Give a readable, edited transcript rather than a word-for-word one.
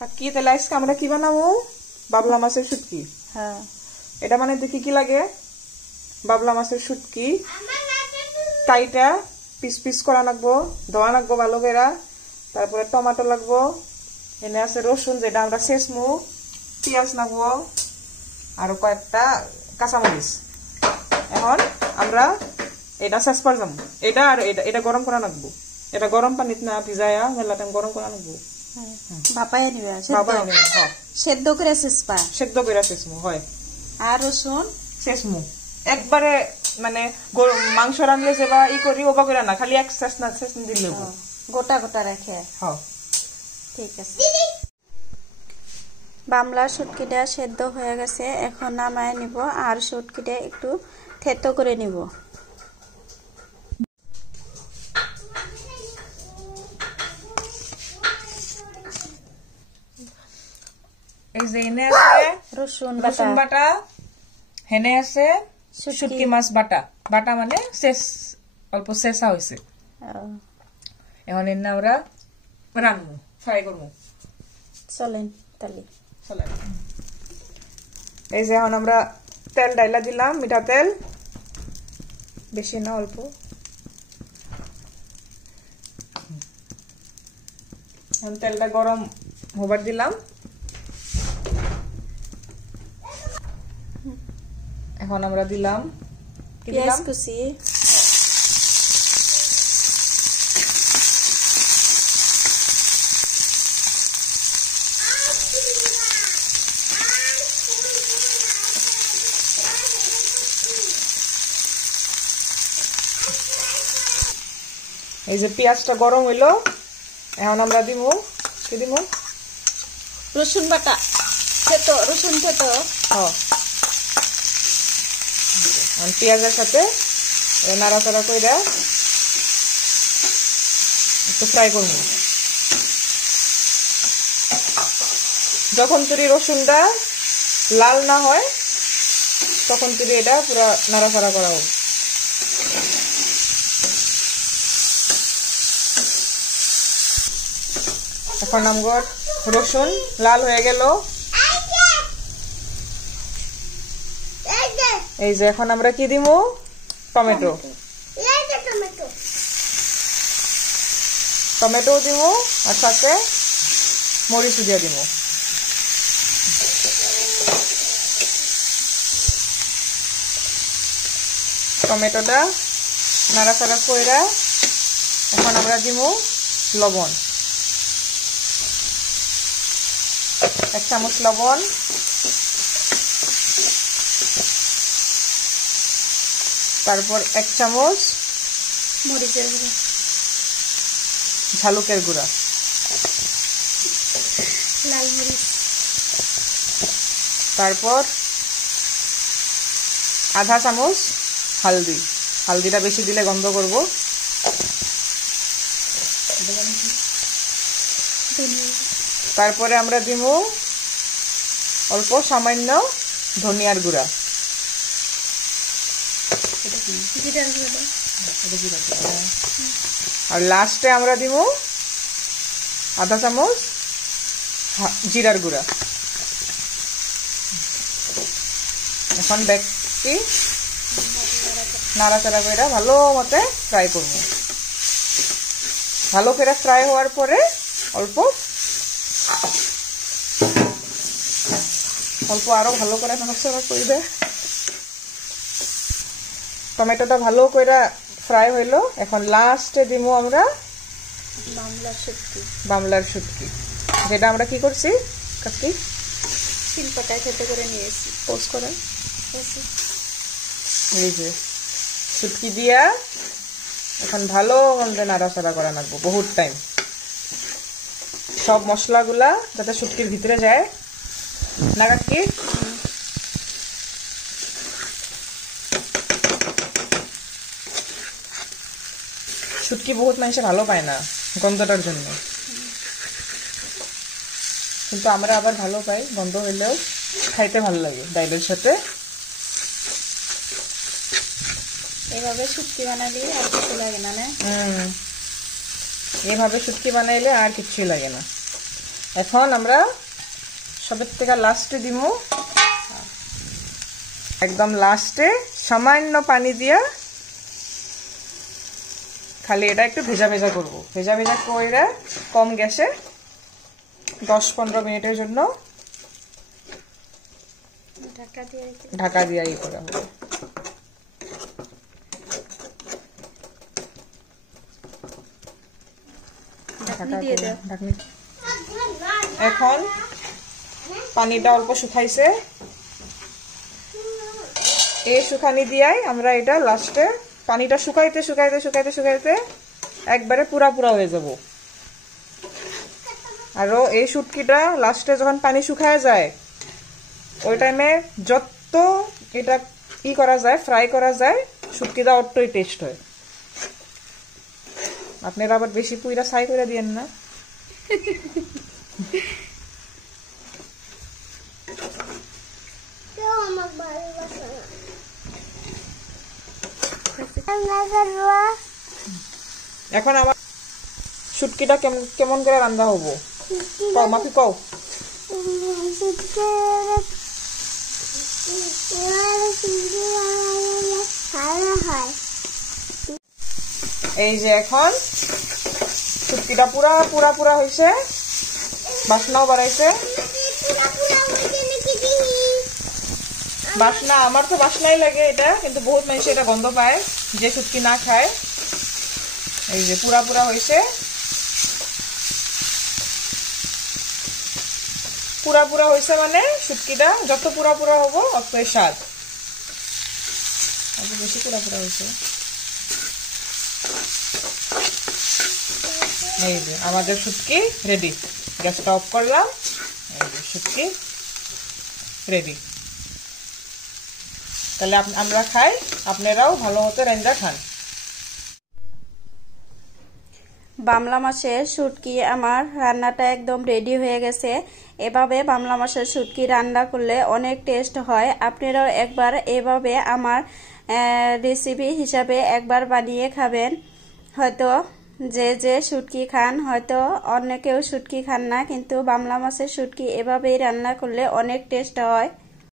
কাকি তাহলে আজকে আমরা কি বানাবো? বাবলা মাছের শুটকি। হ্যাঁ, এটা মানে দেখি কি লাগে। বাবলা মাছের শুটকি কাইটা পিস পিস করা লাগবো, ধোয়া লাগবো ভালো করে। তারপরে টমেটো লাগবো, এনে আছে রসুন যেটা আমরা শেষমু, পেঁয়াজ লাগবো, আর কয়েকটা কাঁচামরিচ। এখন আমরা এটা শেষ করে যাবো। এটা আর এটা গরম করা লাগবো। এটা গরম পানিত না ভিজায়া মেলা টাইম গরম করা লাগবো। বাপাই নিবে সেদ্ধ করে শেষপা সেদ্ধ করে শেষমু হয়। আর রসুন শেষমু একবারে মানে মাংস রান্নলে যেবা ই করি ওবা করে না, খালি এক শেষ দিলে গোটা গোটা রেখে। হ্যাঁ ঠিক আছে। বামলা শুটকিটা সেদ্ধ হয়ে গেছে, এখন নামায় নিব আর শুটকিটা একটু থেতো করে নিব। এই যে এনে আছে রসুন বাটা, হেনে আছে শুটকি মাছ বাটা। বাটা মানে শেষ অল্প শেষা হয়েছে। এখন এনে আমরা রান্নু ফ্রাই করবো। চলেন তাহলে চলেন। এই যে এখন আমরা তেল ডাইলা দিলাম, মিঠা তেল, বেশি না অল্প। এখন তেলটা গরম হবার দিলাম। এখন আমরা দিলাম পেঁয়াজ কুচি, এই যে পেঁয়াজটা গরম হইলো, এখন আমরা দিব কি দিব? রসুন বাটা থেতো, রসুন থেতো। পেঁয়াজের সাথে নাড়াচাড়া করে একটু ফ্রাই করব। যখন তুই রসুনটা লাল না হয় তখন তুই এটা পুরো নাড়াচাড়া করা হোক। এখন আমগর রসুন লাল হয়ে গেল। এই যে এখন আমরা কি দিব? টমেটো। টমেটো দিব আর সাথে মরিচ দিয়ে দিব। টমেটোটা নাড়াচাড়া কইরা এখন আমরা দিব লবণ, 1 চামচ লবণ। তারপর 1 চামচ মরিচের গুঁড়া, ঝালুকের গুঁড়া, লাল মরিচ। তারপর আধা চামচ হালদি। হালদিটা বেশি দিলে গন্ধ করব। তারপরে আমরা দিব অল্প সামান্য ধনিয়ার গুঁড়া। আর লাস্টে আমরা দিব আধা চামচ জিরার গুঁড়া। এখন দেখি নাড়াচাড়া করে ভালো মতে ফ্রাই করব। ভালো করে ফ্রাই হওয়ার পরে অল্প আরো ভালো করে নাড়াচাড়া করবে। টমেটোটা ভালো করে ফ্রাই হইলো। এখন লাস্টে দিব আমরা বামলার শুটকি, যেটা আমরা কি করছি কাকি শিলপাটায় থেতো করে নিয়েছি। পোস্ট করে এই যে শুটকি দিয়া এখন ভালো মন্দ নাড়াচাড়া করা লাগবো বহুত টাইম, সব মশলাগুলা যাতে শুটকির ভিতরে যায় না কাকি। শুটকি বহুত মানুষে ভালো পায় না গন্ধটার জন্য, কিন্তু আমরা আবার ভালো পাই। গন্ধ হইলেও খাইতে ভালো লাগে ডাইলের সাথে। এভাবে শুটকি বানালে আর কিছু লাগে না। এভাবে শুটকি বানাইলে আর কিছুই লাগে না। এখন আমরা সবের থেকে লাস্টে দিব, একদম লাস্টে সামান্য পানি দিয়া খালি এটা একটু ভেজা ভেজা করব। ভেজা ভেজা করে কম গ্যাসে 10-15 মিনিটের জন্য ঢাকা দিয়ে করা হবে। এখন পানিটা অল্প শুকাইছে, এই শুকানি দিয়াই আমরা এটা লাস্টে পানিটা শুকাইতে শুকাইতে শুকাইতে শুকাইতে একবারে পুরা পুরা হয়ে যাব। আর এই শুটকিটা লাস্টে যখন পানি শুকায় যায় ওই টাইমে যত এটা করা যায়, ফ্রাই করা যায়, শুটকিটা অতটাই টেস্ট হয়। আপনারা আবার বেশি পুইরা ফ্রাই করে দিয়েন না। এখন আমার শুটকিটা কেমন করে রান্না হবো কও মাফি কও। এই যে এখন শুটকিটা পুরা পুরা পুরা হয়েছে, বাসনাও বাড়াইছে। বাসনা আমার তো বাসনাই লাগে এটা, কিন্তু বহুত মানুষ এটা গন্ধ পায় যে শুটকি না খায়। এই যে পুরা পুরা হয়েছে, পুরা পুরা হয়েছে মানে শুটকিটা যত পুরা পুরা হবো অতই স্বাদ। বেশি পুরা পুরা হয়েছে। এই যে আমাদের শুটকি রেডি, গ্যাসটা অফ করলাম। এই যে শুটকি রেডি। তাহলে আমরা খাই, আপনারাও ভালো মতো রান্না খান। বামলা মাছের শুটকি আমার রান্নাটা একদম রেডি হয়ে গেছে। এভাবে বামলা মাছের শুটকি রান্না করলে অনেক টেস্ট হয়। আপনারাও একবার এভাবে আমার রেসিপি হিসাবে একবার বানিয়ে খাবেন। হয়তো যে শুটকি খান, হয়তো অনেকেও শুটকি খান না, কিন্তু বামলা মাছের শুটকি এভাবেই রান্না করলে অনেক টেস্ট হয়।